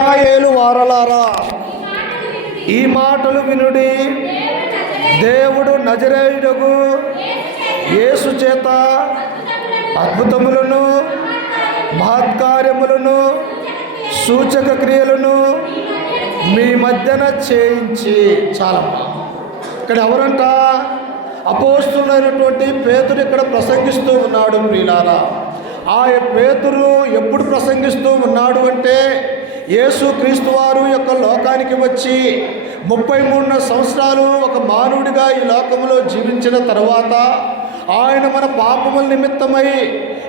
ఇశ్రాయేలు వారలారా, ఈ మాటలు వినుడి. దేవుడు నజరేయుడగు యేసు చేత అద్భుతములను, మహత్కార్యములను, సూచక క్రియలను మీ మధ్యన చేయించి. చాలా ఇక్కడ ఎవరంట? అపోస్తులైనటువంటి పేతురు ఇక్కడ ప్రసంగిస్తూ ఉన్నాడు. ప్రియులారా, ఆ పేతురు ఎప్పుడు ప్రసంగిస్తూ ఉన్నాడు అంటే, యేసు క్రీస్తు వారు యొక్క లోకానికి వచ్చి 33 సంవత్సరాలు ఒక మానవుడిగా ఈ లోకంలో జీవించిన తర్వాత, ఆయన మన పాపముల నిమిత్తమై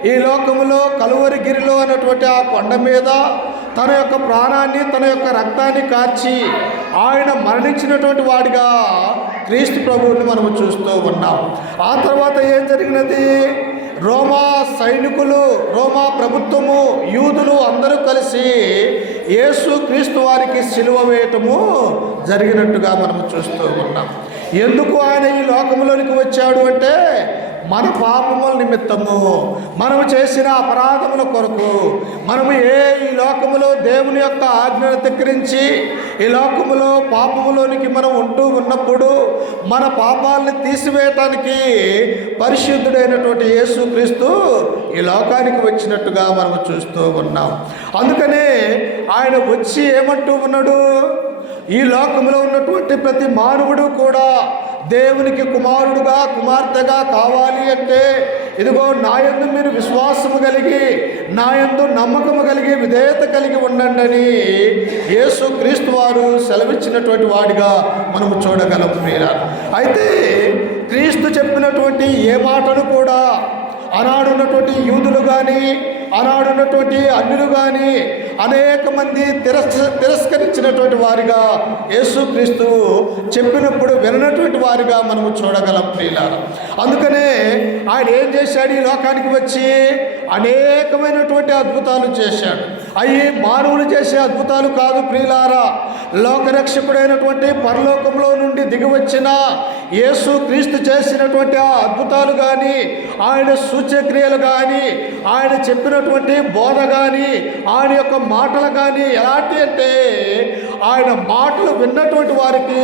ఈ లోకములో కలువరిగిరిలో అన్నటువంటి ఆ కొండ మీద తన యొక్క ప్రాణాన్ని, తన యొక్క రక్తాన్ని కార్చి ఆయన మరణించినటువంటి వాడిగా క్రీస్తు ప్రభువుని మనము చూస్తూ ఉన్నాం. ఆ తర్వాత ఏం జరిగినది? రోమా సైనికులు, రోమా ప్రభుత్వము, యూదులు అందరూ కలిసి యేసు క్రీస్తు వారికి సిలువ వేయటము జరిగినట్టుగా మనము చూస్తూ ఉన్నాం. ఎందుకు ఆయన ఈ లోకంలోనికి వచ్చాడు అంటే, మన పాపముల నిమిత్తము, మనము చేసిన అపరాధముల కొరకు, మనము ఈ లోకములో దేవుని యొక్క ఆజ్ఞను ధిక్కరించి ఈ లోకములో పాపములోనికి మనం ఉంటూ ఉన్నప్పుడు మన పాపాలని తీసివేయటానికి పరిశుద్ధుడైనటువంటి యేసుక్రీస్తు ఈ లోకానికి వచ్చినట్టుగా మనము చూస్తూ ఉన్నాం. అందుకనే ఆయన వచ్చి ఏమంటూ ఉన్నాడు? ఈ లోకంలో ఉన్నటువంటి ప్రతి మానవుడు కూడా దేవునికి కుమారుడుగా, కుమార్తెగా కావాలి అంటే, ఇదిగో నాయందు మీరు విశ్వాసము కలిగి, నాయందు నమ్మకము కలిగి, విధేయత కలిగి ఉండండి అని యేసు క్రీస్తు వారు సెలవిచ్చినటువంటి వాడిగా మనము చూడగలం. మీరా అయితే క్రీస్తు చెప్పినటువంటి ఏ మాటను కూడా ఆనాడున్నటువంటి యూదులు కానీ, ఆనాడున్నటువంటి అన్యులు కానీ అనేక మంది తిరస్కరించినటువంటి వారిగా యేసుక్రీస్తు చెప్పినప్పుడు విననటువంటి వారిగా మనము చూడగలం. ప్రియులారా, అందుకనే ఆయన ఏం చేశాడు? ఈ లోకానికి వచ్చి అనేకమైనటువంటి అద్భుతాలు చేశాడు. అవి మానవులు చేసే అద్భుతాలు కాదు. ప్రియులారా, లోకరక్షకుడైనటువంటి పరలోకంలో నుండి దిగివచ్చిన యేసు క్రీస్తు చేసినటువంటి ఆ అద్భుతాలు కానీ, ఆయన సూచక్రియలు కానీ, ఆయన చెప్పినటువంటి బోధ కానీ, ఆయన యొక్క మాటలు కానీ ఎలాంటి అంటే, ఆయన మాటలు విన్నటువంటి వారికి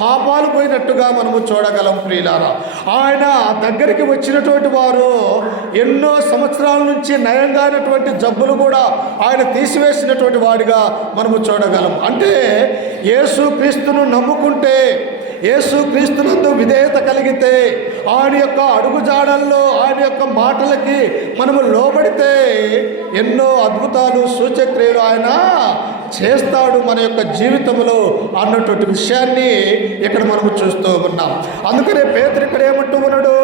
పాపాలు పోయినట్టుగా మనము చూడగలం. ప్రియులారా, ఆయన దగ్గరికి వచ్చినటువంటి వారు ఎన్నో సంవత్సరాల నుంచి నయంగానటువంటి జబ్బులు కూడా ఆయన తీసివేసినటువంటి వాడిగా మనము చూడగలం. అంటే యేసు క్రీస్తును నమ్ముకుంటే, యేసు క్రీస్తునందు విధేయత కలిగితే, ఆయన యొక్క అడుగుజాడల్లో, ఆయన యొక్క మాటలకి మనము లోబడితే ఎన్నో అద్భుతాలు, సూచక్రియలు ఆయన చేస్తాడు మన యొక్క జీవితంలో అన్నటువంటి విషయాన్ని ఇక్కడ మనము చూస్తూ ఉన్నాం. అందుకనే పేతురు ఇక్కడ ఏమంటూ ఉన్నాడు?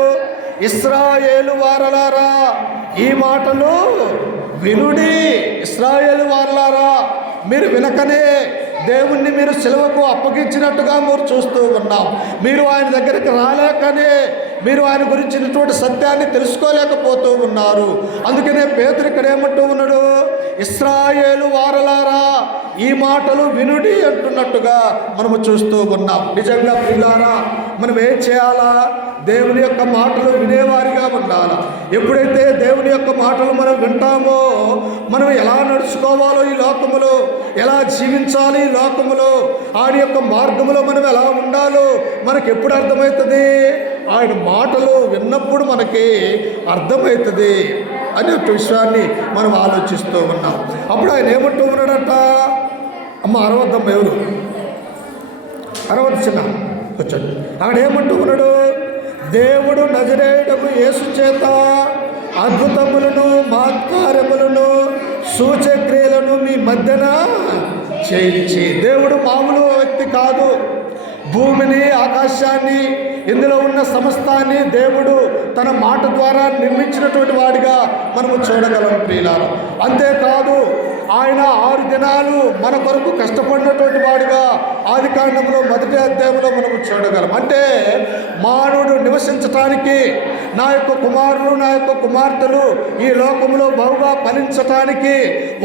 ఇశ్రాయేలు వారలారా, ఈ మాటలు వినుడి. ఇశ్రాయేలు వారలారా, మీరు వినకనే దేవుణ్ణి మీరు సిలువకు అప్పగించినట్టుగా మీరు చూస్తూ ఉన్నాం. మీరు ఆయన దగ్గరికి రాలేకనే మీరు ఆయన గురించినటువంటి సత్యాన్ని తెలుసుకోలేకపోతూ ఉన్నారు. అందుకనే పేతురు ఇక్కడ ఏమంటూ ఉన్నాడు? ఇశ్రాయేలు వారలారా, ఈ మాటలు వినుడి అంటున్నట్టుగా మనము చూస్తూ ఉన్నాం. నిజంగా ప్రియులారా, మనం ఏం చేయాలా? దేవుని యొక్క మాటలు వినేవారిగా ఉండాలి. ఎప్పుడైతే దేవుని యొక్క మాటలు మనం వింటామో, మనం ఎలా నడుచుకోవాలో ఈ లోకములో, ఎలా జీవించాలి ఈ లోకములో, ఆయన యొక్క మార్గములో మనం ఎలా ఉండాలో మనకు ఎప్పుడు అర్థమవుతుంది? ఆయన మాటలు విన్నప్పుడు మనకి అర్థమవుతుంది అనే విషయాన్ని మనం ఆలోచిస్తూ ఉన్నాం. అప్పుడు ఆయన ఏమంటూ ఉన్నాడట? అమ్మ అరవద్దమ్మ, ఎవరు అరవద్దు, చిన్న వచ్చాడు. అక్కడ ఏమంటూ ఉన్నాడు? దేవుడు నజరేయుడగు యేసు చేత అద్భుతములను, మహత్కార్యములను, సూచక్రియలను మీ మధ్యన చేయించి. దేవుడు మామూలు వ్యక్తి కాదు. భూమిని, ఆకాశాన్ని, ఇందులో ఉన్న సమస్తాన్ని దేవుడు తన మాట ద్వారా నిర్మించినటువంటి వాడిగా మనము చూడగలం. ప్రియులారా, అంతేకాదు ఆయన 6 దినాలు మన కొరకు కష్టపడినటువంటి వాడిగా ఆదికాండంలో 1వ అధ్యాయంలో మనము చూడగలం. అంటే మానవుడు నివసించటానికి, నా యొక్క కుమారులు, నా యొక్క కుమార్తెలు ఈ లోకంలో బహుగా ఫలించటానికి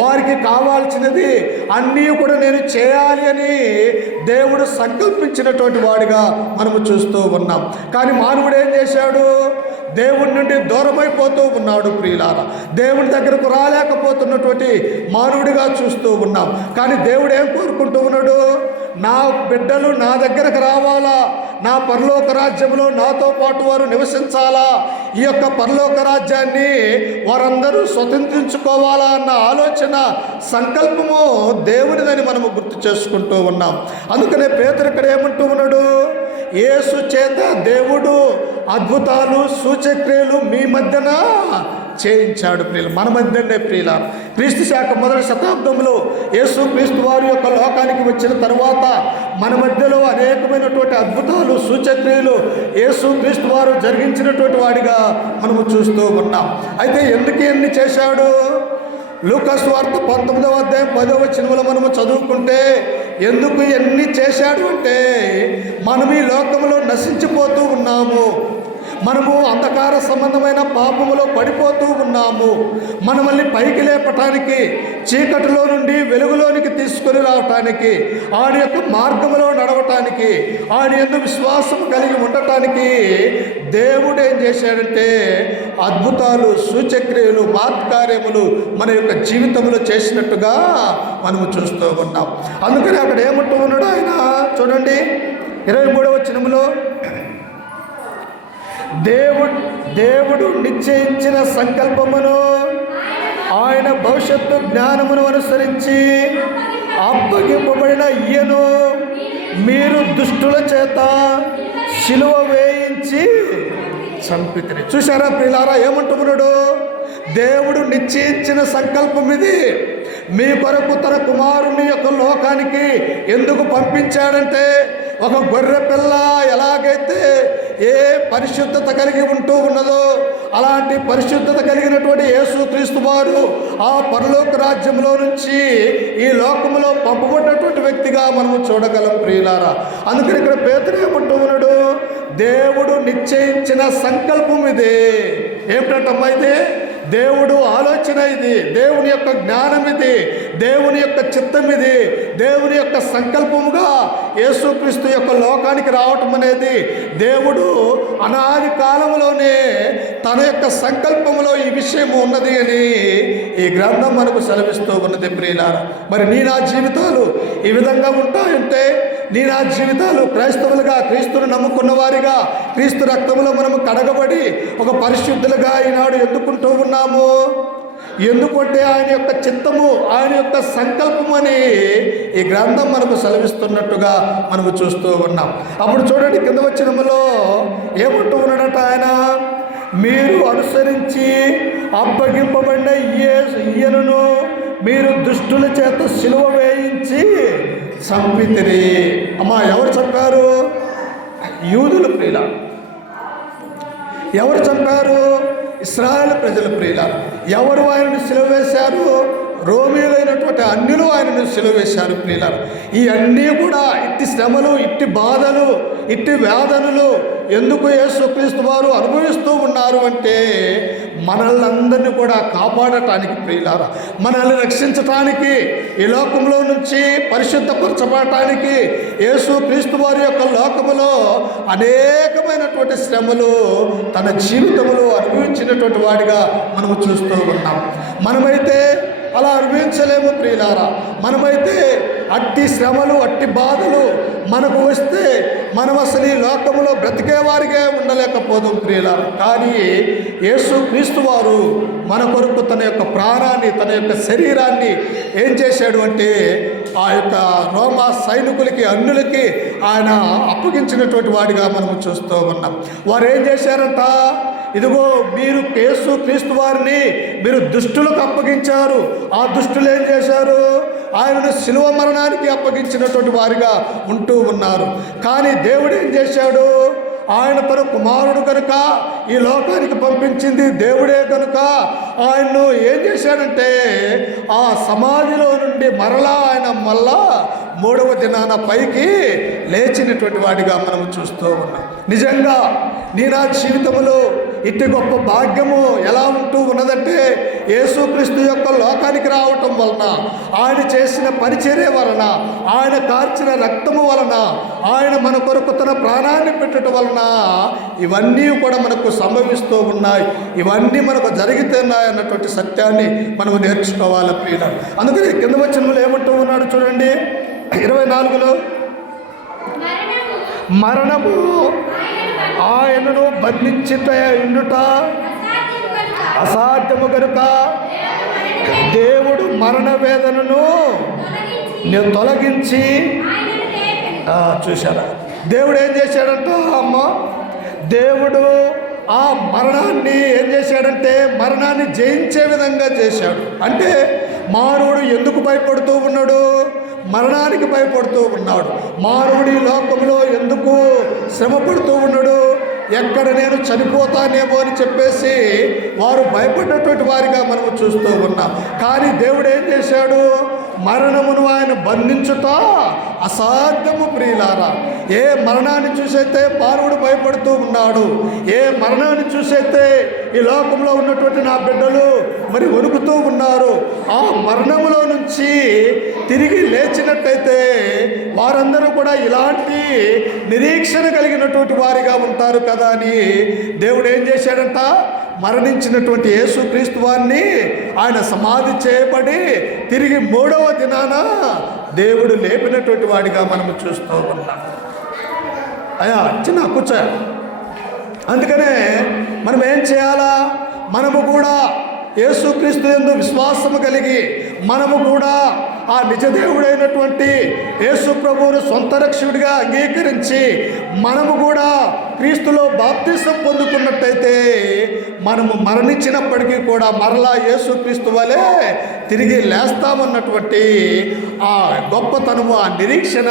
వారికి కావాల్సినది అన్నీ కూడా నేను చేయాలి అని దేవుడు సంకల్పించినటువంటి వాడిగా మనము చూస్తూ ఉన్నాం. కానీ మానవుడు ఏం చేశాడు? దేవుడి నుండి దూరమైపోతూ ఉన్నాడు. ప్రియులారా, దేవుని దగ్గరకు రాలేకపోతున్నటువంటి మానవుడు కుమారుడిగా చూస్తూ ఉన్నాం. కానీ దేవుడు ఏం కోరుకుంటూ ఉన్నాడు? నా బిడ్డలు నా దగ్గరకు రావాలా, నా పరలోక రాజ్యంలో నాతో పాటు వారు నివసించాలా, ఈ యొక్క పరలోక రాజ్యాన్ని వారందరూ స్వతంత్రించుకోవాలా అన్న ఆలోచన, సంకల్పము దేవునిదని మనము గుర్తు చేసుకుంటూ ఉన్నాం. అందుకనే పేతురు ఇక్కడ ఏమంటూ ఉన్నాడు? యేసు చేత దేవుడు అద్భుతాలు సూచక్రియలు మీ మధ్యన చేయించాడు ప్రియులు, మన మధ్యనే ప్రియుల. క్రీస్తు శాఖ మొదటి శతాబ్దంలో యేసు క్రీస్తు వారి యొక్క లోకానికి వచ్చిన తర్వాత మన మధ్యలో అనేకమైనటువంటి అద్భుతాలు సూచక్రియలు యేసు క్రీస్తు వారు జరిగించినటువంటి వాడిగా మనము చూస్తూ ఉన్నాం. అయితే ఎందుకు ఎన్ని చేశాడు? లూకా సువార్త 19వ అధ్యాయం 10వ వచనంలో మనము చదువుకుంటే ఎందుకు ఎన్ని చేశాడు అంటే, మనం ఈ లోకంలో నశించిపోతూ ఉన్నాము, మనము అంధకార సంబంధమైన పాపములో పడిపోతూ ఉన్నాము, మనల్ని పైకి లేపటానికి, చీకటిలో నుండి వెలుగులోనికి తీసుకొని రావటానికి, ఆయన యొక్క మార్గంలో నడవటానికి, ఆయన యందు విశ్వాసం కలిగి ఉండటానికి దేవుడు ఏం చేశాడంటే అద్భుతాలు సూచక్రియలు మహత్కార్యములు మన యొక్క జీవితంలో చేసినట్టుగా మనము చూస్తూ ఉన్నాం. అందుకని అక్కడ ఏమంటూ ఉన్నాడు ఆయన? చూడండి 23వ వచనములో, దేవుడు నిశ్చయించిన సంకల్పమును ఆయన భవిష్యత్తు జ్ఞానమును అనుసరించి అప్పగింపబడిన ఈయను మీరు దుష్టుల చేత సిలువ వేయించి చంపితిరి. చూశారా ప్రియులారా ఏమంటున్నాడు? దేవుడు నిశ్చయించిన సంకల్పం ఇది. మీ కొరకు తన కుమారుని యొక్క లోకానికి ఎందుకు పంపించాడంటే, ఒక గొర్రె పిల్ల ఎలాగైతే ఏ పరిశుద్ధత కలిగి ఉంటూ ఉన్నదో అలాంటి పరిశుద్ధత కలిగినటువంటి యేసు క్రీస్తు వారు ఆ పరలోక రాజ్యంలో నుంచి ఈ లోకంలో పంపబడినటువంటి వ్యక్తిగా మనము చూడగలం ప్రియులారా. అందుకని ఇక్కడ పేతురు ఏమంటూ ఉన్నాడు? దేవుడు నిశ్చయించిన సంకల్పం ఇది. ఏమిటంటమ్మా ఇది? దేవుడు ఆలోచన ఇది, దేవుని యొక్క జ్ఞానం ఇది, దేవుని యొక్క చిత్తం ఇది, దేవుని యొక్క సంకల్పముగా యేసుక్రీస్తు యొక్క లోకానికి రావటం అనేది దేవుడు అనాది కాలంలోనే తన యొక్క సంకల్పంలో ఈ విషయం ఉన్నది అని ఈ గ్రంథం మనకు సెలవిస్తూ ఉన్నది ప్రియులారా. మరి నీ నా జీవితాలు ఈ విధంగా ఉంటాయంటే, నీ నా జీవితాలు క్రైస్తవులుగా, క్రీస్తును నమ్ముకున్న వారిగా, క్రీస్తు రక్తంలో మనము కడగబడి ఒక పరిశుద్ధులుగా ఈనాడు ఎందుకుంటూ ఉన్నాము? ఎందుకంటే ఆయన యొక్క చిత్తము, ఆయన యొక్క సంకల్పం అని ఈ గ్రంథం మనకు సెలవిస్తున్నట్టుగా మనము చూస్తూ ఉన్నాం. అప్పుడు చూడండి కింద వచనములో ఏమంటూ ఉన్నాడట ఆయన? మీరు అనుసరించి అప్పగింపబడిన ఈయనను మీరు దుష్టుల చేత సిలువ వేయించి చంపితిరి. అమ్మా, ఎవరు చంపారు? యూదులు ప్రియుల. ఎవరు చంపారు? ఇశ్రాయేలు ప్రజల ప్రియుల. ఎవరు ఆయనను సిలువ వేశారు? రోమీయులైనటువంటి అన్యులు ఆయనను సిలువ వేశారు ప్రియుల. ఈ అన్నీ కూడా ఇట్టి శ్రమలు, ఇట్టి బాధలు, ఇట్టి వేదనలు ఎందుకు యేసుక్రీస్తు వారు అనుభవిస్తూ ఉన్నారు అంటే, మనల్ని కూడా కాపాడటానికి ప్రియులారా, మనల్ని రక్షించటానికి, ఈ లోకంలో నుంచి పరిశుద్ధపరచబడటానికి యేసుక్రీస్తు వారి యొక్క లోకములో అనేకమైనటువంటి శ్రమలు తన జీవితంలో అనుభవించినటువంటి వాడిగా మనము చూస్తూ ఉన్నాం. మనమైతే అలా అనుభవించలేము ప్రియులారా. మనమైతే అట్టి శ్రమలు, అట్టి బాధలు మనకు వస్తే మనం అసలు ఈ లోకంలో బ్రతికేవారిగా ఉండలేకపోదాం ప్రియులారా. కానీ యేసుక్రీస్తు వారు మన కొరకు తన యొక్క ప్రాణాన్ని, తన యొక్క శరీరాన్ని ఏం చేశాడు అంటే, ఆ యొక్క రోమా సైనికులకి, అన్యులకి ఆయన అప్పగించినటువంటి వాడిగా మనము చూస్తూ ఉన్నాం. వారు ఏం చేశారంట? ఇదిగో మీరు యేసుక్రీస్తు వారిని మీరు దుష్టులకు అప్పగించారు. ఆ దుష్టులు ఏం చేశారు? ఆయనను శిలువ మరణానికి అప్పగించినటువంటి వారిగా ఉంటూ ఉన్నారు. కానీ దేవుడు ఏం చేశాడు? ఆయన తన కుమారుడు కనుక ఈ లోకానికి పంపించింది దేవుడే కనుక ఆయన్ను ఏం చేశాడంటే, ఆ సమాధిలో నుండి మరలా ఆయన మళ్ళా 3వ దినాన పైకి లేచినటువంటి వాడిగా మనం చూస్తూ ఉన్నాం. నిజంగా నీ నా జీవితంలో ఇట్టి గొప్ప భాగ్యము ఎలా ఉంటూ ఉన్నదంటే యేసుక్రీస్తు యొక్క లోకానికి రావటం వలన, ఆయన చేసిన పరిచర్య వలన, ఆయన కార్చిన రక్తము వలన, ఆయన మన కొరకు తన ప్రాణాన్ని పెట్టడం వలన ఇవన్నీ కూడా మనకు సంభవిస్తూ ఉన్నాయి. ఇవన్నీ మనకు జరుగుతున్నాయి అన్నటువంటి సత్యాన్ని మనం నేర్చుకోవాలి ప్రియులు. అందుకని కింద వచనంలో ఏమంటూ ఉన్నాడు చూడండి, 24లో, మరణము ఆయనను బంధించుట అసాధ్యము కనుక దేవుడు మరణ వేదనను తొలగించి, చూశారా దేవుడు ఏం చేశాడంట అమ్మ, దేవుడు ఆ మరణాన్ని ఏం చేశాడంటే మరణాన్ని జయించే విధంగా చేశాడు. అంటే మానవుడు ఎందుకు భయపడుతూ ఉన్నాడు? మరణానికి భయపడుతూ ఉన్నాడు. మానవుడి లోకంలో ఎందుకు శ్రమ పడుతూ ఉన్నాడు? ఎక్కడ నేను చనిపోతానేమో అని చెప్పేసి వారు భయపడినటువంటి వారిగా మనము చూస్తూ ఉన్నాం. కానీ దేవుడు ఏం చేశాడు? మరణమును ఆయన బంధించుట అసాధ్యము ప్రియులారా. ఏ మరణాన్ని చూసైతే మానవుడు భయపడుతూ ఉన్నాడు, ఏ మరణాన్ని చూసైతే ఈ లోకంలో ఉన్నటువంటి నా బిడ్డలు మరి వణుకుతూ ఉన్నారు, ఆ మరణములో నుంచి తిరిగి లేచినట్టయితే వారందరూ కూడా ఇలాంటి నిరీక్షణ కలిగినటువంటి వారిగా ఉంటారు కదా అని దేవుడు ఏం చేశాడంట? మరణించినటువంటి యేసుక్రీస్తు వారిని ఆయన సమాధి చేయబడి తిరిగి 3వ దినాన దేవుడు లేపినటువంటి వాడిగా మనము చూస్తూ ఉన్నాం. అయ్యా చిన్న కూర్చో. అందుకనే మనం ఏం చేయాలా? మనము కూడా యేసుక్రీస్తు యందు విశ్వాసము కలిగి మనము కూడా ఆ నిజదేవుడైనటువంటి యేసు ప్రభువును సొంత రక్షకుడిగా అంగీకరించి మనము కూడా క్రీస్తులో బాప్తిసం పొందుకున్నట్టయితే మనము మరణించినప్పటికీ కూడా మరలా యేసుక్రీస్తు వలె తిరిగి లేస్తామన్నటువంటి ఆ గొప్పతనము, ఆ నిరీక్షణ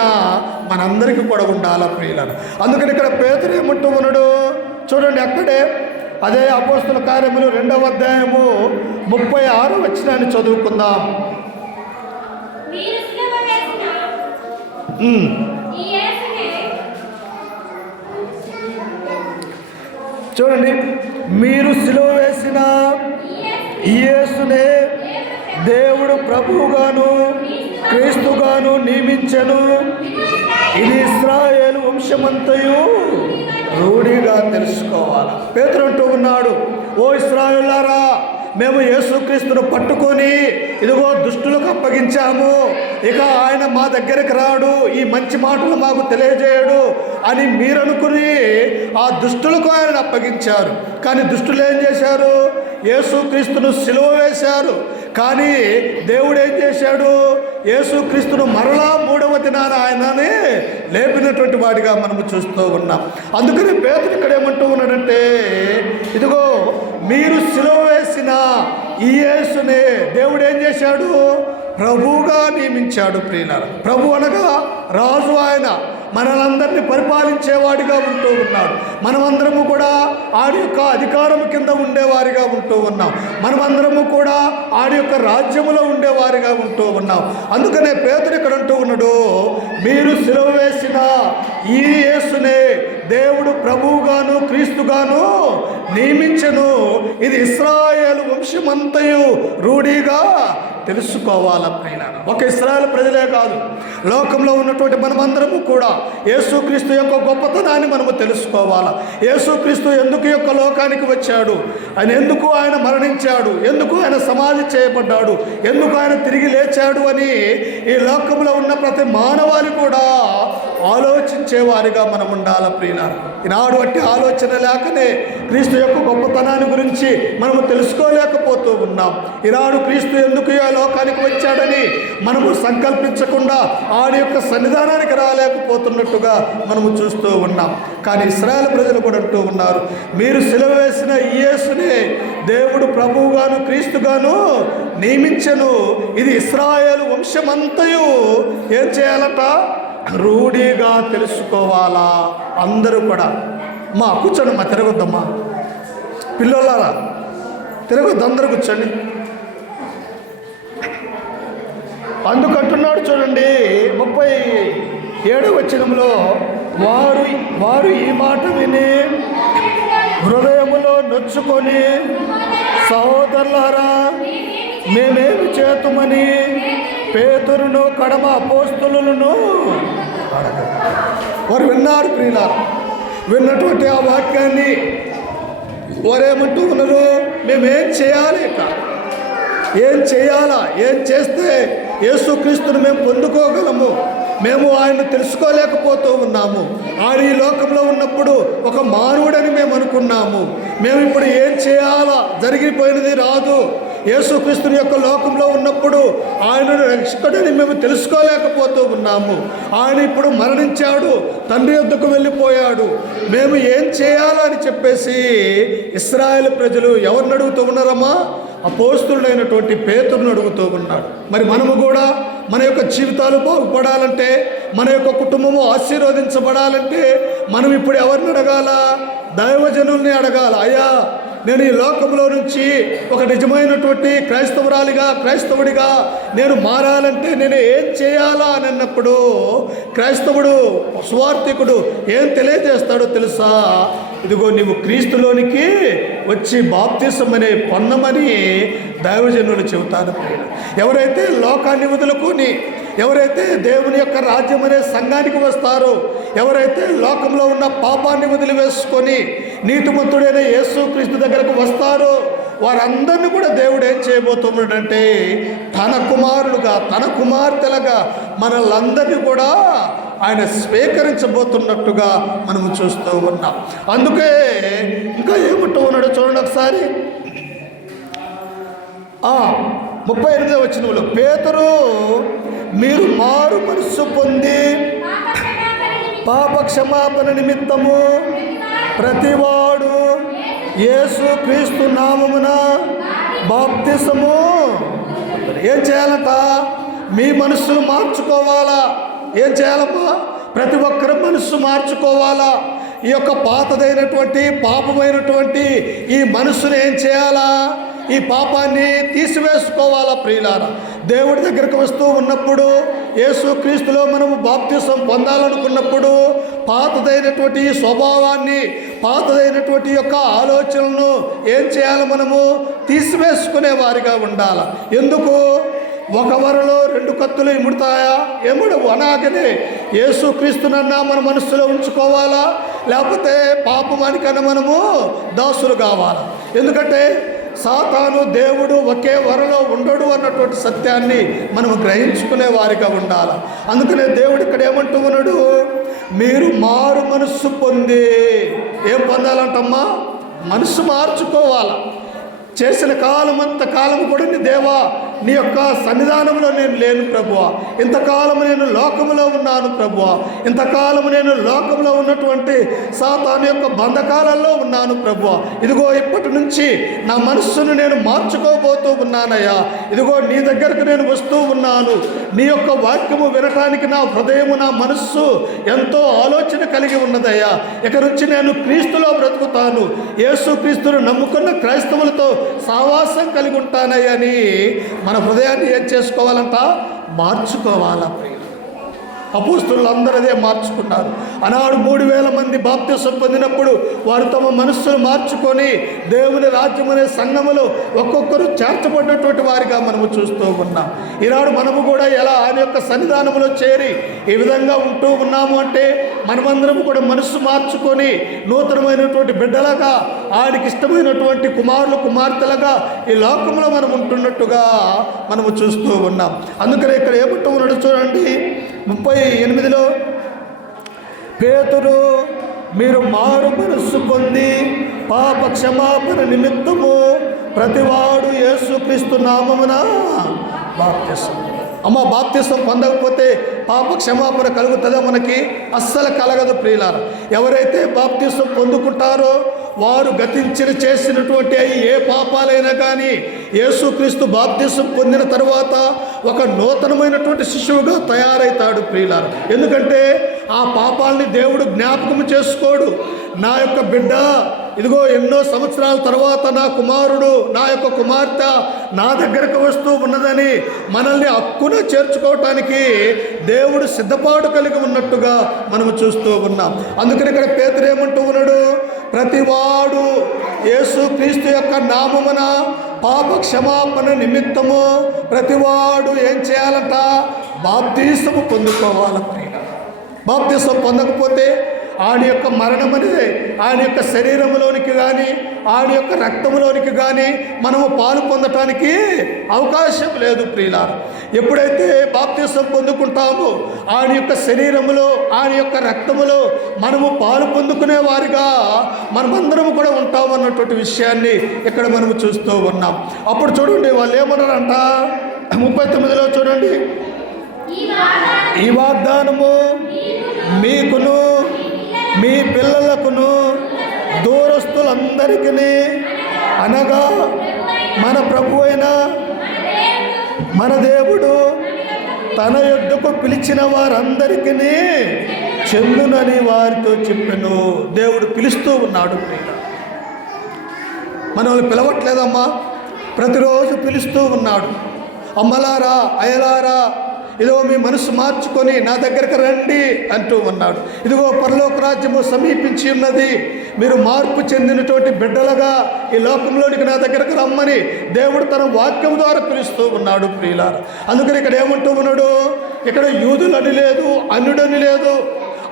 మనందరికీ కూడా ఉండాలి ప్రియులను. అందుకని ఇక్కడ పేతురు ఏమంటూ ఉన్నాడు చూడండి, అక్కడే అదే అపోస్తుల కార్యములు 2వ అధ్యాయము 36వ వచనాన్ని చదువుకుందాం. చూడండి, మీరు సిలువ వేసిన యేసునే దేవుడు ప్రభువుగాను క్రీస్తుగాను నియమించెను. ఇది ఇశ్రాయేలు వంశమంతయు రూఢిగా తెలుసుకోవాలి. పేతురు అంటూ ఉన్నాడు, ఓ ఇశ్రాయేలులారా, మేము యేసుక్రీస్తును పట్టుకొని ఇదిగో దుష్టులకు అప్పగించాము, ఇక ఆయన మా దగ్గరికి రాడు, ఈ మంచి మాటలు మాకు తెలియజేయడు అని మీరు అనుకుని ఆ దుష్టులకు ఆయన అప్పగించారు. కానీ దుష్టులు ఏం చేశారు? యేసుక్రీస్తును సిలువ వేశారు. కానీ దేవుడు ఏం చేశాడు? యేసుక్రీస్తును మరలా 3వ దినాన ఆయననే లేపినటువంటి వాడిగా మనము చూస్తూ ఉన్నాం. అందుకని పేతురు ఇక్కడ ఏమంటూ ఉన్నాడంటే, ఇదిగో మీరు సిలువ వేసిన ఈ యేసునే దేవుడు ఏం చేశాడు? ప్రభువుగా నియమించాడు ప్రియులారా. ప్రభు అనగా రాజు, ఆయన మనలందరినీ పరిపాలించేవాడిగా ఉంటూ ఉన్నాడు. మనమందరము కూడా ఆడి యొక్క అధికారం కింద ఉండేవారిగా ఉంటూ ఉన్నాం. మనమందరము కూడా ఆడి యొక్క రాజ్యములో ఉండేవారిగా ఉంటూ ఉన్నాం. అందుకనే పేతురు ఇక్కడ అంటూ ఉన్నాడు, మీరు సిలువ వేసిన ఈ యేసునే దేవుడు ప్రభువుగాను క్రీస్తుగాను నియమించెను. ఇది ఇశ్రాయేలు వంశమంతయు రూఢిగా తెలుసుకోవాలి ప్రియులారా. ఒక ఇశ్రాయేలు ప్రజలే కాదు, లోకంలో ఉన్నటువంటి మనమందరము కూడా యేసుక్రీస్తు యొక్క గొప్పతనాన్ని మనము తెలుసుకోవాలి. యేసుక్రీస్తు ఎందుకు యొక్క లోకానికి వచ్చాడు, ఆయన ఎందుకు ఆయన మరణించాడు, ఎందుకు ఆయన సమాధి చేయబడ్డాడు, ఎందుకు ఆయన తిరిగి లేచాడు అని ఈ లోకంలో ఉన్న ప్రతి మానవాళి కూడా ఆలోచించేవారిగా మనం ఉండాలి ప్రియులారా. ఈనాడు అట్టి ఆలోచన లేకనే క్రీస్తు యొక్క గొప్పతనాన్ని గురించి మనము తెలుసుకోలేకపోతూ ఉన్నాం. ఈనాడు క్రీస్తు ఎందుకు ఈ లోకానికి వచ్చాడని మనము సంకల్పించకుండా ఆయన యొక్క సన్నిధానానికి రాలేకపోతున్నట్టుగా మనము చూస్తూ ఉన్నాం. కానీ ఇశ్రాయేలు ప్రజలు కూడా అంటూ ఉన్నారు, మీరు సిలువ వేసిన ఈ యేసునే దేవుడు ప్రభువుగాను క్రీస్తుగాను నియమించెను. ఇది ఇశ్రాయేలు వంశమంతయు ఏం చేయాలట? రూఢిగా తెలుసుకోవాలా. అందరూ కూడా మా కూర్చోండి, మా తిరగొద్దమ్మా, పిల్లలారా తిరగొద్దు, అందరూ కూర్చోండి. అందుకంటున్నాడు చూడండి 37వ వచనంలో, వారు ఈ మాట విని హృదయములో నొచ్చుకొని, సహోదరులారా మేమేమి చేతుమని పేతురును కడమ అపోస్తలులను వారు విన్నారు. ప్రియులారా, విన్నటువంటి ఆ వాక్యాన్ని వారేమంటూ ఉన్నారు, మేమేం చేయాలి, ఏం చేయాలా, ఏం చేస్తే యేసుక్రీస్తును మేము పొందుకోగలము, మేము ఆయన్ను తెలుసుకోలేకపోతూ ఉన్నాము. ఆయన ఈ లోకంలో ఉన్నప్పుడు ఒక మానవుడని మేము అనుకున్నాము. మేము ఇప్పుడు ఏం చేయాలా, జరిగిపోయినది రాదు. యేసుక్రీస్తుని యొక్క లోకంలో ఉన్నప్పుడు ఆయనను రక్షకుడని మేము తెలుసుకోలేకపోతూ ఉన్నాము. ఆయన ఇప్పుడు మరణించాడు, తండ్రి యొద్దకు వెళ్ళిపోయాడు. మేము ఏం చేయాలని చెప్పేసి ఇశ్రాయేలు ప్రజలు ఎవరిని అడుగుతూ ఉన్నారమ్మా? అపోస్తలుడైనటువంటి పేతురును అడుగుతూ ఉన్నాడు. మరి మనము కూడా మన యొక్క జీవితాలు బాగుపడాలంటే, మన యొక్క కుటుంబము ఆశీర్వదించబడాలంటే మనం ఇప్పుడు ఎవరిని అడగాల? దైవజనుల్ని అడగాల. అయ్యా, నేను ఈ లోకంలో నుంచి ఒక నిజమైనటువంటి క్రైస్తవుడిగా నేను మారాలంటే నేను ఏం చేయాలా అని అన్నప్పుడు క్రైస్తవుడు, సువార్థికుడు ఏం తెలియజేస్తాడో తెలుసా? ఇదిగో నీవు క్రీస్తులోనికి వచ్చి బాప్తిసం అనే పొందమని దైవజనులు చెబుతారు. ఎవరైతే లోకాన్ని వదులుకొని, ఎవరైతే దేవుని యొక్క రాజ్యం అనే సంఘానికి వస్తారో, ఎవరైతే లోకంలో ఉన్న పాపాన్ని వదిలివేసుకొని నీతిమంతుడైన యేసుక్రీస్తు దగ్గరకు వస్తారో, వారందరినీ కూడా దేవుడు ఏం చేయబోతున్నాడంటే తన కుమారులుగా, తన కుమార్తెలుగా మనల్ని కూడా ఆయన స్వీకరించబోతున్నట్టుగా మనము చూస్తూ ఉన్నాం. అందుకే ఇంకా ఏమంటూ ఉన్నాడు చూడండి ఒకసారి. 38వ వచనంలో, పేతురు మీరు మారు మనస్సు పొంది పాప క్షమాపణ నిమిత్తము ప్రతివాడు యేసుక్రీస్తు నామమున బాప్తిసము. ఏం చేయాలంట? మీ మనస్సును మార్చుకోవాలా. ఏం చేయాలమ్మా? ప్రతి ఒక్కరు మనస్సు మార్చుకోవాలా. ఈ యొక్క పాతదైనటువంటి పాపమైనటువంటి ఈ మనస్సును ఏం చేయాలా? ఈ పాపాన్ని తీసివేసుకోవాలా. ప్రియులారా, దేవుడి దగ్గరకు వస్తూ ఉన్నప్పుడు, యేసుక్రీస్తులో మనము బాప్తిసం పొందాలనుకున్నప్పుడు పాతదైనటువంటి స్వభావాన్ని, పాతదైనటువంటి యొక్క ఆలోచనలను ఏం చేయాలి? మనము తీసివేసుకునే వారిగా ఉండాలి. ఎందుకు? ఒక వరలో 2 కత్తులు ఇముడతాయా? ఎముడవు. అలాగనే యేసుక్రీస్తునన్నా మన మనస్సులో ఉంచుకోవాలా, లేకపోతే పాపమానికన్నా మనము దాసులు కావాలా. ఎందుకంటే సాతాను, దేవుడు ఒకే వరలో ఉండడు అన్నటువంటి సత్యాన్ని మనం గ్రహించుకునే వారిగా ఉండాలి. అందుకనే దేవుడు ఇక్కడ ఏమంటూ ఉన్నాడు? మీరు మారు మనస్సు పొంది. ఏం పొందాలంటమ్మా? మనస్సు మార్చుకోవాలా. చేసిన కాలము కూడా నీ దేవా, నీ యొక్క సన్నిధానంలో నేను లేను ప్రభువా, ఇంతకాలము నేను లోకములో ఉన్నాను ప్రభువా, ఇంతకాలము నేను లోకంలో ఉన్నటువంటి సాతాను యొక్క బంధకాలలో ఉన్నాను ప్రభువా. ఇదిగో ఇప్పటి నుంచి నా మనస్సును నేను మార్చుకోబోతూ ఉన్నానయ్యా. ఇదిగో నీ దగ్గరకు నేను వస్తూ ఉన్నాను. నీ యొక్క వాక్యము వినటానికి నా హృదయము, నా మనస్సు ఎంతో ఆలోచన కలిగి ఉన్నదయ్యా. ఇక నుంచి నేను క్రీస్తులో బ్రతుకుతాను, యేసుక్రీస్తును నమ్ముకున్న క్రైస్తవులతో సావాసం కలిగి ఉంటానయ్యని మన హృదయాన్ని ఏం చేసుకోవాలంట? మార్చుకోవాలా. అపోస్తలులు అందరూ అదే మార్చుకున్నారు. ఆనాడు 3000 మంది బాప్తిసం పొందినప్పుడు వారు తమ మనస్సును మార్చుకొని దేవుని రాజ్యం అనే సంఘములో ఒక్కొక్కరు చేర్చబడినటువంటి వారిగా మనము చూస్తూ ఉన్నాం. ఈనాడు మనము కూడా ఎలా ఆయన యొక్క సన్నిధానంలో చేరి ఈ విధంగా ఉంటూ ఉన్నాము అంటే మనమందరం కూడా మనస్సు మార్చుకొని నూతనమైనటువంటి బిడ్డలుగా, ఆయనకి ఇష్టమైనటువంటి కుమారులు, కుమార్తెలుగా ఈ లోకంలో మనం ఉంటున్నట్టుగా మనము చూస్తూ ఉన్నాం. అందుకనే ఇక్కడ ఏమంటూ ఉన్నాడు చూడండి 38లో, పేతురు మీరు మారు మనస్సు పొంది పాప క్షమాపణ నిమిత్తము ప్రతివాడు యేసుక్రీస్తు నామమున బాప్తిసం. అమ్మ, బాప్తిసం పొందకపోతే పాప క్షమాపణ కలుగుతుందా? మనకి అస్సలు కలగదు ప్రియులారా. ఎవరైతే బాప్తిసం పొందుకుంటారో వారు గతించిన చేసినటువంటి ఏ పాపాలైనా కానీ యేసుక్రీస్తు బాప్తిసం పొందిన తర్వాత ఒక నూతనమైనటువంటి శిశువుగా తయారవుతాడు ప్రియులారా. ఎందుకంటే ఆ పాపాలని దేవుడు జ్ఞాపకం చేసుకోడు. నా యొక్క బిడ్డ ఇదిగో ఎన్నో సంవత్సరాల తర్వాత నా కుమారుడు, నా యొక్క కుమార్తె నా దగ్గరకు వస్తూ ఉన్నదని మనల్ని హక్కున చేర్చుకోవటానికి దేవుడు సిద్ధపాటు కలిగి ఉన్నట్టుగా మనము చూస్తూ ఉన్నాం. అందుకని ఇక్కడ పేతురు ఏమంటూ ఉన్నాడు? ప్రతివాడు యేసుక్రీస్తు యొక్క నామమున పాప క్షమాపణ నిమిత్తము ప్రతివాడు ఏం చేయాలంట? బాప్తీసము పొందుకోవాలి. బాప్తీసం పొందకపోతే ఆయన యొక్క మరణం అనేది ఆయన యొక్క శరీరంలోనికి కానీ ఆయన యొక్క రక్తంలోనికి కానీ మనము పాలు పొందటానికి అవకాశం లేదు ప్రియులారా. ఎప్పుడైతే బాప్తీసం పొందుకుంటామో ఆయన యొక్క శరీరములో ఆయన యొక్క రక్తములో మనము పాలు పొందుకునే వారిగా మనమందరం కూడా ఉంటామన్నటువంటి విషయాన్ని ఇక్కడ మనము చూస్తూ ఉన్నాం. అప్పుడు చూడండి వాళ్ళు ఏమన్నారంట, 39లో చూడండి, ఈ వాగ్దానము మీకును మీ పిల్లలకును దూరస్తులందరికీ అనగా మన ప్రభు అయిన మన దేవుడు తన యొద్దకు పిలిచిన వారందరికీ చెందునని వారితో చెప్పెను. దేవుడు పిలుస్తూ ఉన్నాడు. మనల్ని పిలవట్లేదమ్మా, ప్రతిరోజు పిలుస్తూ ఉన్నాడు. అమ్మలారా, అయలారా, ఇదిగో మీ మనసు మార్చుకొని నా దగ్గరకు రండి అంటూ ఉన్నాడు. ఇదిగో పరలోక రాజ్యము సమీపించి ఉన్నది, మీరు మార్పు చెందినటువంటి బిడ్డలుగా ఈ లోకంలోనికి నా దగ్గరకు రమ్మని దేవుడు తన వాక్యం ద్వారా పిలుస్తూ ఉన్నాడు ప్రియులారా. అందుకని ఇక్కడ ఏమంటూ ఉన్నాడు, ఇక్కడ యూదులని లేదు, అన్యుడని లేదు,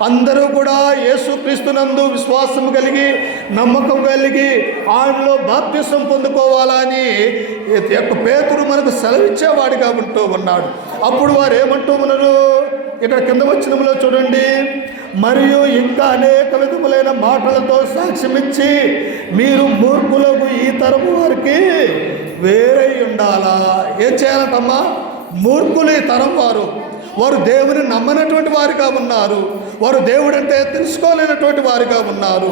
అందరూ కూడా యేసుక్రీస్తునందు విశ్వాసం కలిగి నమ్మకం కలిగి ఆయనలో బాప్తిసం పొందుకోవాలని పేతురు మనకు సెలవిచ్చేవాడిగా ఉంటూ ఉన్నాడు. అప్పుడు వారు ఏమంటూ ఉన్నారు, ఇక్కడ కింద వచనంలో చూడండి, మరియు ఇంకా అనేక విధములైన మాటలతో సాక్ష్యమిచ్చి మీరు మూర్ఖులకు ఈ తరపు వారికి వేరై ఉండాలా. ఏం చేయాలంటమ్మా? మూర్ఖులు ఈ తరం వారు దేవుని నమ్మనటువంటి వారిగా ఉన్నారు, వారు దేవుడు అంటే తెలుసుకోలేనటువంటి వారిగా ఉన్నారు.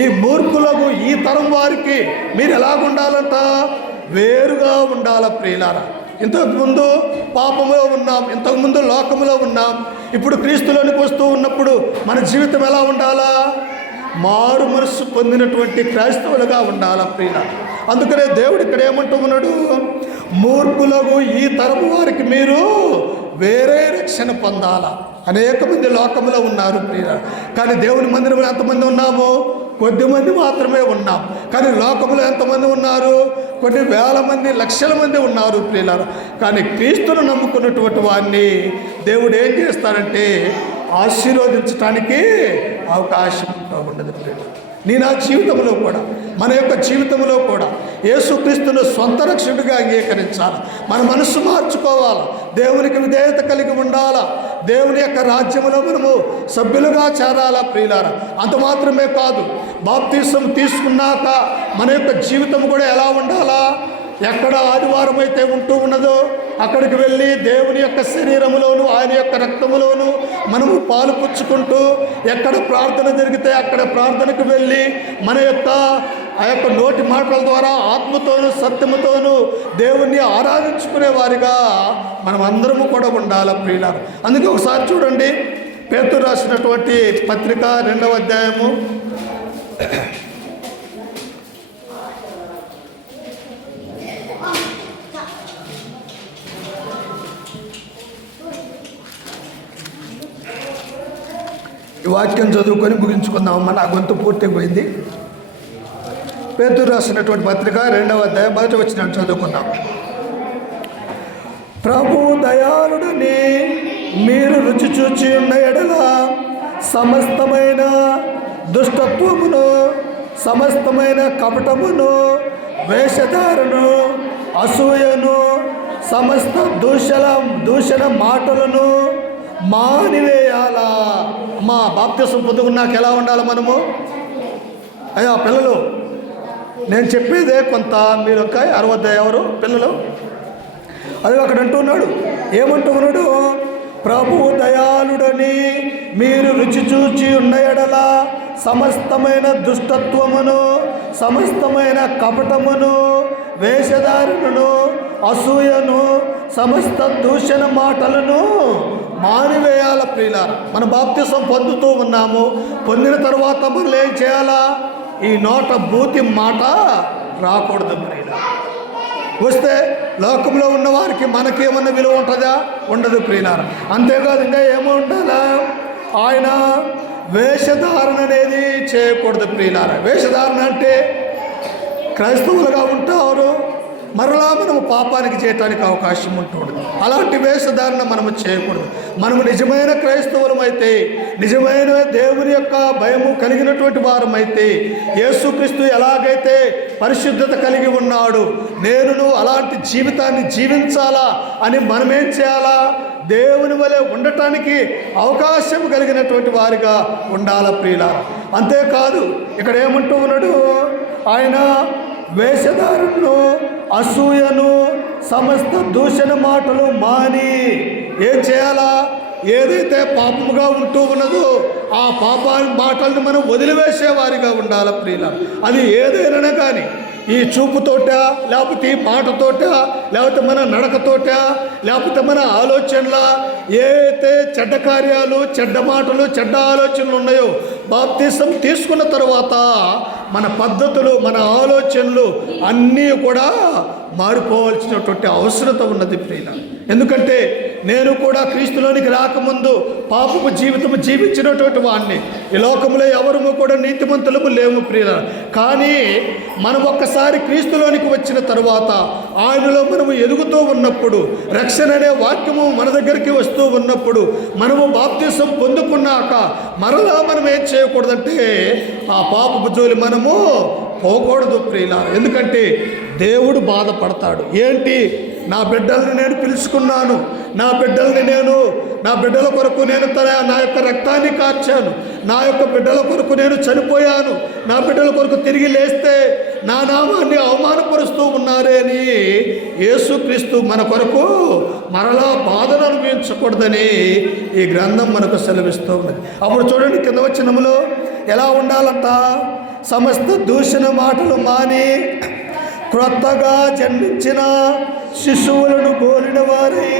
ఈ మూర్ఖులకు ఈ తరం వారికి మీరు ఎలాగుండాలంట? వేరుగా ఉండాల ప్రియులారా. ఇంతకుముందు పాపంలో ఉన్నాం, ఇంతకుముందు లోకములో ఉన్నాం, ఇప్పుడు క్రీస్తులోనికి వస్తూ ఉన్నప్పుడు మన జీవితం ఎలా ఉండాలా? మారు మనస్సు పొందినటువంటి క్రైస్తవులుగా ఉండాలా ప్రియులారా. అందుకనే దేవుడు ఇక్కడ ఏమంటూ ఉన్నాడు, మూర్ఖులకు ఈ తరపు వారికి మీరు వేరే రక్షణ పొందాలా. అనేక మంది లోకంలో ఉన్నారు ప్రియులారా, కానీ దేవుని మందిరంలో ఎంతమంది ఉన్నాము? కొద్దిమంది మాత్రమే ఉన్నాం. కానీ లోకంలో ఎంతమంది ఉన్నారు? కొన్ని వేల మంది, లక్షల మంది ఉన్నారు ప్రియులారా. కానీ క్రీస్తును నమ్ముకున్నటువంటి వారిని దేవుడు ఏం చేస్తాడంటే ఆశీర్వదించడానికి అవకాశం ఉండదు ప్రియులారా. నా జీవితంలో కూడా, మన యొక్క జీవితంలో కూడా యేసుక్రీస్తును సొంత రక్షకుడిగా అంగీకరించాలి. మన మనస్సు మార్చుకోవాలి, దేవునికి విధేయత కలిగి ఉండాలా, దేవుని యొక్క రాజ్యంలో మనము సభ్యులుగా చేరాలా ప్రియులారా. అంత మాత్రమే కాదు, బాప్తిసం తీసుకున్నాక మన యొక్క జీవితం కూడా ఎలా ఉండాలా? ఎక్కడ ఆదివారం అయితే ఉంటూ ఉన్నదో అక్కడికి వెళ్ళి దేవుని యొక్క శరీరములోను ఆయన యొక్క రక్తములోను మనము పాలు పుచ్చుకుంటూ, ఎక్కడ ప్రార్థన జరిగితే అక్కడ ప్రార్థనకు వెళ్ళి మన యొక్క ఆ యొక్క నోటి మాటల ద్వారా ఆత్మతోనూ సత్యముతోనూ దేవుణ్ణి ఆరాధించుకునే వారిగా మనం అందరము కూడా ఉండాలి ప్రియులారా. అందుకే ఒకసారి చూడండి, పేతురు రాసినటువంటి పత్రిక 2వ అధ్యాయము 2వ వాక్యం చదువుకొని ముగించుకుందామమ్మా, నా గొంతు పూర్తిగా పోయింది. పేతురు రాసినటువంటి పత్రిక 2వ అధ్యాయం 1వ వచనం చదువుకున్నాం. ప్రభు దయాళుడని మీరు రుచి చూచి ఉన్న ఎడల సమస్తమైన దుష్టత్వమును, సమస్తమైన కపటమును, వేషధారను, అసూయను, సమస్త దూషణ మాటలను మానివేయాలా. మా బాప్తిసం పొందుకున్నాక ఎలా ఉండాలి మనము? అయ్యా పిల్లలు, నేను చెప్పేదే కొంత, మీరు ఒక 60 ఎవరు పిల్లలు? అది అక్కడ అంటున్నాడు, ఏమంటున్నాడు? ప్రభు దయాళుడని మీరు రుచి చూచి ఉన్న ఎడల సమస్తమైన దుష్టత్వమును, సమస్తమైన కపటమును, వేషధారణను, అసూయను, సమస్త దూషణ మాటలను మానివేయాల ప్రియులారా. మన బాప్తిసం పొందుతూ ఉన్నాము, పొందిన తర్వాత మనం ఏం చేయాలా? ఈ నోట బూతి మాట రాకూడదు ప్రియులారా. వస్తే లోకంలో ఉన్న వారికి మనకేమన్నా విలువ ఉంటుందా? ఉండదు ప్రియులారా. అంతేకాదు ఇంకా ఏమో ఉండాలా? ఆయన వేషధారణ అనేది చేయకూడదు ప్రియులారా. వేషధారణ అంటే క్రైస్తవులుగా ఉంటారు, మరలా మనము పాపానికి చేయటానికి అవకాశం ఉంటుంది. అలాంటి వేషధారణ మనము చేయకూడదు. మనము నిజమైన క్రైస్తవులమైతే, నిజమైన దేవుని యొక్క భయము కలిగినటువంటి వారమైతే, యేసుక్రీస్తు ఎలాగైతే పరిశుద్ధత కలిగి ఉన్నాడు, నేను అలాంటి జీవితాన్ని జీవించాలా అని మనమేం చేయాలా? దేవుని వలె ఉండటానికి అవకాశం కలిగినటువంటి వారిగా ఉండాల ప్రియులారా. అంతేకాదు ఇక్కడ ఏమంటూ ఉన్నాడు ఆయన, వేషధారణను, అసూయను, సమస్త దూషణ మాటలు మాని ఏం చేయాలా? ఏదైతే పాపముగా ఉంటూ ఉన్నదో ఆ పాప మాటలను మనం వదిలివేసేవారిగా ఉండాల ప్రియులారా. అది ఏదైనా కానీ, ఈ చూపుతోట, లేకపోతే ఈ మాటతోట, లేకపోతే మన నడకతోట, లేకపోతే మన ఆలోచనల, ఏదైతే చెడ్డ కార్యాలు, చెడ్డ మాటలు, చెడ్డ ఆలోచనలు ఉన్నాయో, బాప్తిసం తీసుకున్న తర్వాత మన పద్ధతులు, మన ఆలోచనలు అన్నీ కూడా మారిపోవాల్సినటువంటి అవసరత ఉన్నది ప్రియులారా. ఎందుకంటే నేను కూడా క్రీస్తులోనికి రాకముందు పాపపు జీవితము జీవించినటువంటి వాడిని. ఈ లోకంలో ఎవరము కూడా నీతిమంతులము లేము ప్రియులారా. కానీ మనం ఒక్కసారి క్రీస్తులోనికి వచ్చిన తర్వాత, ఆయనలో మనము ఎదుగుతూ ఉన్నప్పుడు, రక్షణ అనే వాక్యము మన దగ్గరికి వస్తూ ఉన్నప్పుడు, మనము బాప్తిసం పొందుకున్నాక మరలా మనం ఏం చేయకూడదంటే ఆ పాపపు జోలి మనము పోకూడదు ప్రియులారా. ఎందుకంటే దేవుడు బాధపడతాడు. ఏంటి? నా బిడ్డల్ని నేను పిలుచుకున్నాను, నా బిడ్డల కొరకు నేను నా యొక్క రక్తాన్ని కార్చాను, నా యొక్క బిడ్డల కొరకు నేను చనిపోయాను, నా బిడ్డల కొరకు తిరిగి లేస్తే నా నామాన్ని అవమానపరుస్తూ ఉన్నారే అని యేసుక్రీస్తు మన కొరకు మరలా బాధను అనుభవించకూడదని ఈ గ్రంథం మనకు సెలవిస్తూ ఉన్నది. అప్పుడు చూడండి కింద వచనములో ఎలా ఉండాలంట, సమస్త దూషణ మాటలు మాని క్రొత్తగా జన్మించిన శిశువులను పోలిన వారి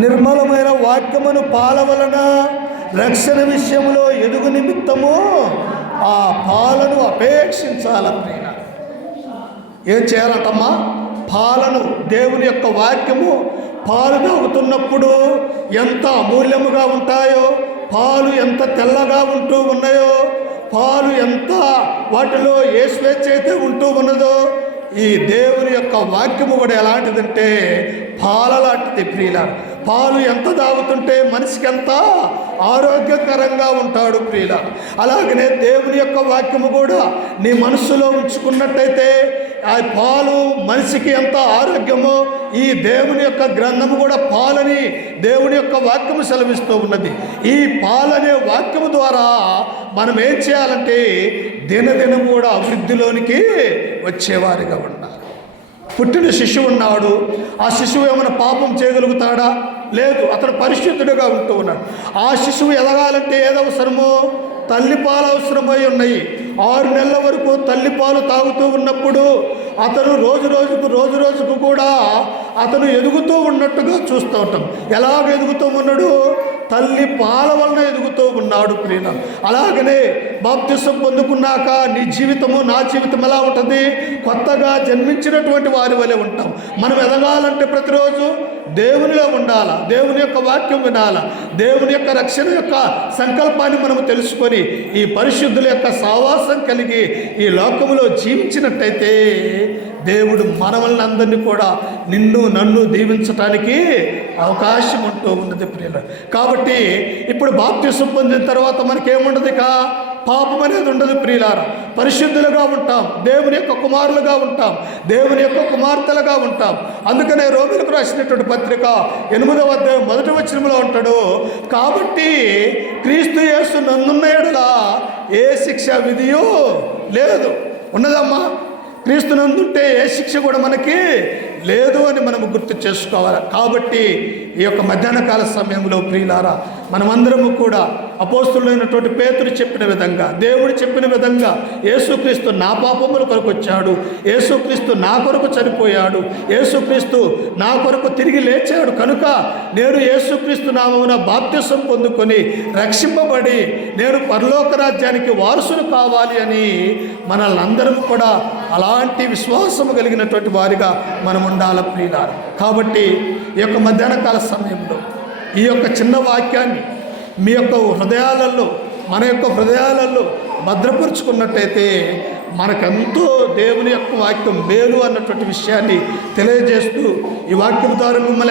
నిర్మలమైన వాక్యమును పాల వలన రక్షణ విషయంలో ఎదుగు నిమిత్తము ఆ పాలను అపేక్షించాలని. ఏం చేయాలంటమ్మా? పాలను, దేవుని యొక్క వాక్యము, పాలు తాగుతున్నప్పుడు ఎంత అమూల్యముగా ఉంటాయో, పాలు ఎంత తెల్లగా ఉంటూ ఉన్నాయో, పాలు ఎంత వాటిలో ఏ స్వేచ్ఛ అయితే ఉంటూ ఉన్నదో, ఈ దేవుని యొక్క వాక్యము కూడా ఎలాంటిదంటే పాల లాంటిది ప్రియులారా. పాలు ఎంత తాగుతుంటే మనిషికి ఎంత ఆరోగ్యకరంగా ఉంటాడు ప్రియులారా. అలాగనే దేవుని యొక్క వాక్యము కూడా నీ మనస్సులో ఉంచుకున్నట్టయితే ఆ పాలు మనిషికి ఎంత ఆరోగ్యమో, ఈ దేవుని యొక్క గ్రంథము కూడా పాలని దేవుని యొక్క వాక్యము సెలవిస్తూ ఉన్నది. ఈ పాలనే వాక్యము ద్వారా మనం ఏం చేయాలంటే దినదినం కూడా అభివృద్ధిలోనికి వచ్చేవారిగా ఉండాలి. పుట్టిన శిశువు ఉన్నాడు, ఆ శిశువు ఏమైనా పాపం చేయగలుగుతాడా? లేదు, అతడు పరిశుద్ధుడిగా ఉంటూ ఉన్నాడు. ఆ శిశువు ఎదగాలంటే ఏదవసరమో? తల్లిపాలు అవసరమై ఉన్నాయి. 6 నెలల వరకు తల్లిపాలు తాగుతూ ఉన్నప్పుడు అతను రోజు రోజుకు కూడా అతను ఎదుగుతూ ఉన్నట్టుగా చూస్తూ ఉంటాం. ఎలాగ ఎదుగుతూ ఉన్నాడు? తల్లి పాల వలన ఎదుగుతూ ఉన్నాడు ప్రియులారా. అలాగనే బాప్తిసం పొందుకున్నాక నీ జీవితము, నా జీవితం ఎలా ఉంటుంది? కొత్తగా జన్మించినటువంటి వారి వలె ఉంటాం. మనం ఎదగాలంటే ప్రతిరోజు దేవునిలో ఉండాలా, దేవుని యొక్క వాక్యం వినాలా, దేవుని యొక్క రక్షణ యొక్క సంకల్పాన్ని మనం తెలుసుకొని ఈ పరిశుద్ధుల యొక్క సావాసం కలిగి ఈ లోకములో జీవించినట్టయితే దేవుడు మనల్ని అందరినీ కూడా, నిన్ను నన్ను దీవించటానికి అవకాశం ఉంటూ ఉన్నది ప్రియులారా. కాబట్టి ఇప్పుడు బాప్తిసం పొందిన తర్వాత మనకేముండదు? ఇక పాపం అనేది ఉండదు ప్రియులారా. పరిశుద్ధులుగా ఉంటాం, దేవుని యొక్క కుమారులుగా ఉంటాం, దేవుని యొక్క కుమార్తెలుగా ఉంటాం. అందుకనే రోమీయులకు రాసినటువంటి పత్రిక 8వ అధ్యాయం 1వ వచనంలో ఉంటాడు, కాబట్టి క్రీస్తు యేసు నందున్న యెడల ఏ శిక్ష విధియో లేదు. ఉన్నదమ్మా? క్రీస్తు నందుంటే ఏ శిక్ష కూడా మనకి లేదు అని మనము గుర్తు చేసుకోవాలి. కాబట్టి ఈ యొక్క మధ్యాహ్న కాల సమయంలో ప్రియులారా, మనమందరము కూడా అపోస్తులైనటువంటి పేతురు చెప్పిన విధంగా, దేవుడు చెప్పిన విధంగా, యేసుక్రీస్తు నా పాపముల కొరకు వచ్చాడు, యేసుక్రీస్తు నా కొరకు చనిపోయాడు, యేసుక్రీస్తు నా కొరకు తిరిగి లేచాడు కనుక నేను యేసుక్రీస్తు నామమున బాప్తిసం పొందుకొని రక్షింపబడి నేను పరలోక రాజ్యానికి వారసులు కావాలి అని మనల్ని అందరం కూడా అలాంటి విశ్వాసము కలిగినటువంటి వారిగా మనం ఉండాల ప్రియులారా. కాబట్టి ఈ యొక్క మధ్యాహ్న కాల సమయంలో ఈ యొక్క చిన్న వాక్యాన్ని మీ యొక్క హృదయాలలో, మన యొక్క హృదయాలలో భద్రపరుచుకున్నట్టయితే మనకెంతో దేవుని యొక్క వాక్యం మేలు అన్నటువంటి విషయాన్ని తెలియజేస్తూ ఈ వాక్యం ద్వారా మిమ్మల్ని